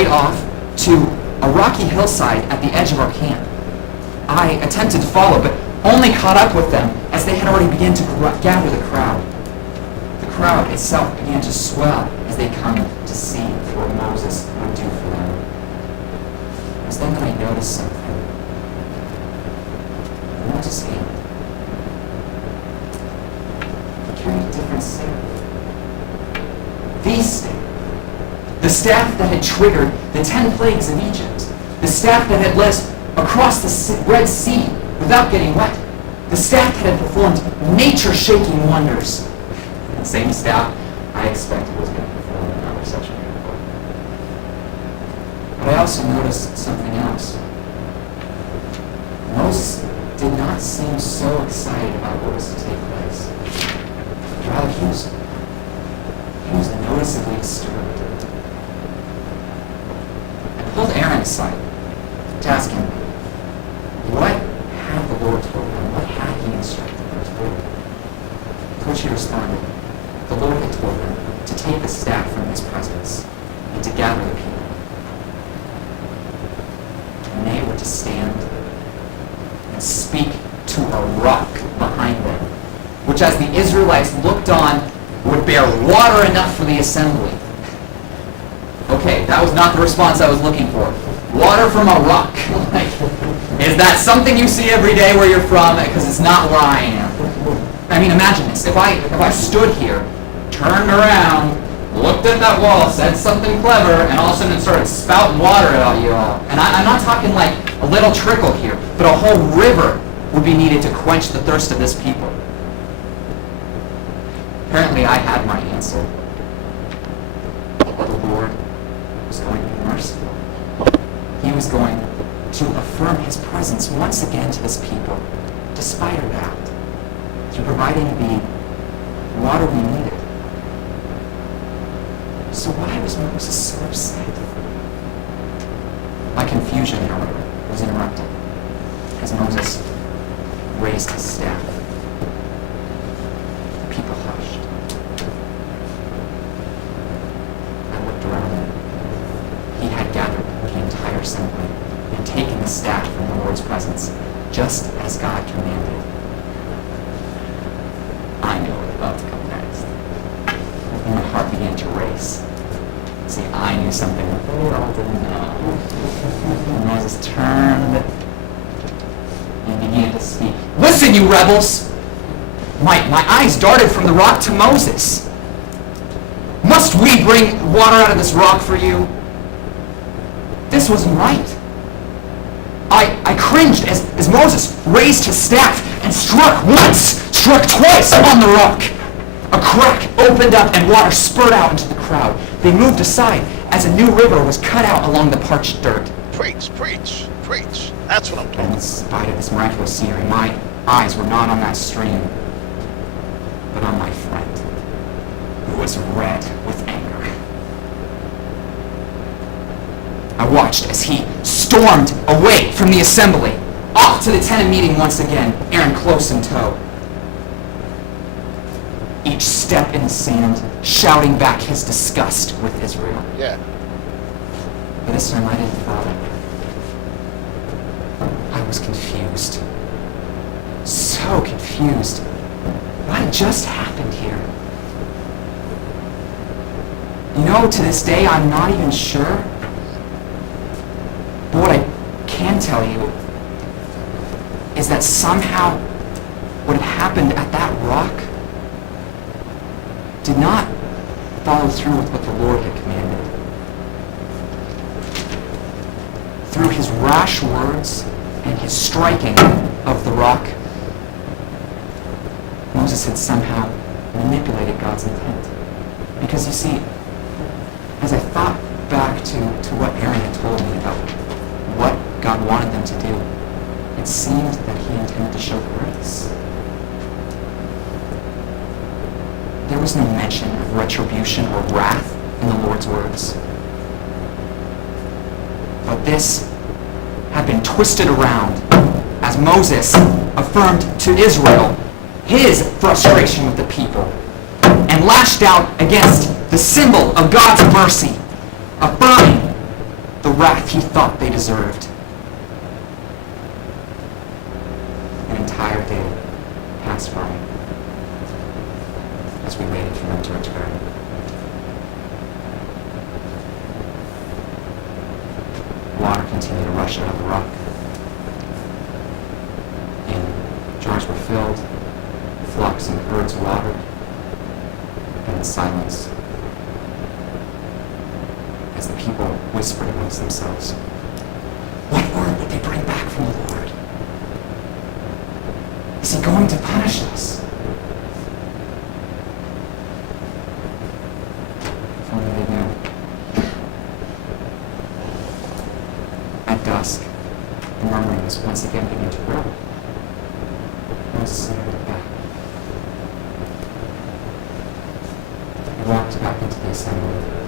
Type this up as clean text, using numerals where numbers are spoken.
straight off to a rocky hillside at the edge of our camp. I attempted to follow, but only caught up with them as they had already begun to gather the crowd. The crowd itself began to swell as they come to see what Moses would do for them. It was then that I noticed something. Moses' hand. He carried a different staff. The staff. The staff that had triggered the 10 plagues of Egypt. The staff that had led us across the Red Sea without getting wet. The staff that had performed nature-shaking wonders. The same staff I expected was going to perform another such a miracle. But I also noticed something else. Moses did not seem so excited about what was to take place. Rather, he was noticeably disturbed. I pulled Aaron aside to ask him, what had the Lord told him? What had he instructed him to do? To which he responded, the Lord had told him to take the staff from his presence and to gather the people. And they were to stand and speak to a rock behind them, which as the Israelites looked on would bear water enough for the assembly. Okay, that was not the response I was looking for. Water from a rock. Is that something you see every day where you're from? Because it's not where I am. I mean, imagine this. If I stood here, turned around, looked at that wall, said something clever, and all of a sudden it started spouting water at you all. And I'm not talking like a little trickle here, but a whole river would be needed to quench the thirst of this people. Apparently I had my answer. But the Lord was going to be merciful. He was going to affirm his presence once again to this people, despite our doubt, through providing the water we needed. So why was Moses so upset? My confusion, however, was interrupted as Moses raised his staff. The people hushed. I looked around him. He had gathered the entire assembly and taken the staff from the Lord's presence, just as God commanded. I knew what was about to come next. And my heart began to race. See, I knew something that the world didn't know. And Moses turned and began to speak. Listen, you rebels! My eyes darted from the rock to Moses. Must we bring water out of this rock for you? This wasn't right. I cringed as Moses raised his staff and struck once, struck twice on the rock. A crack opened up and water spurted out into the crowd. They moved aside as a new river was cut out along the parched dirt. Preach, preach, preach. That's what I'm talking And in spite of this miraculous scenery, my eyes were not on that stream, but on my friend, who was red with anger. I watched as he stormed away from the assembly, off to the tent meeting once again, Aaron close in tow. Each step in the sand, shouting back his disgust with Israel. Yeah. But this time I didn't follow. I was confused. So confused. What had just happened here? You know, to this day, I'm not even sure. But what I can tell you is that somehow what had happened at that rock did not follow through with what the Lord had commanded. Through his rash words and his striking of the rock, Moses had somehow manipulated God's intent. Because you see, as I thought back to what Aaron had told me about what God wanted them to do, it seemed that he intended to show grace. There was no mention of retribution or wrath in the Lord's words. But this had been twisted around as Moses affirmed to Israel his frustration with the people and lashed out against the symbol of God's mercy, affirming wrath he thought they deserved. An entire day passed by as we waited for them to return. Water continued to rush out of the rock, and jars were filled, flocks and herds watered, and in silence, as the people whispered amongst themselves, what word would they bring back from the Lord? Is he going to punish us? If only they knew. At dusk, the murmurings once again began to grow. Moses looked back. He walked back into the assembly.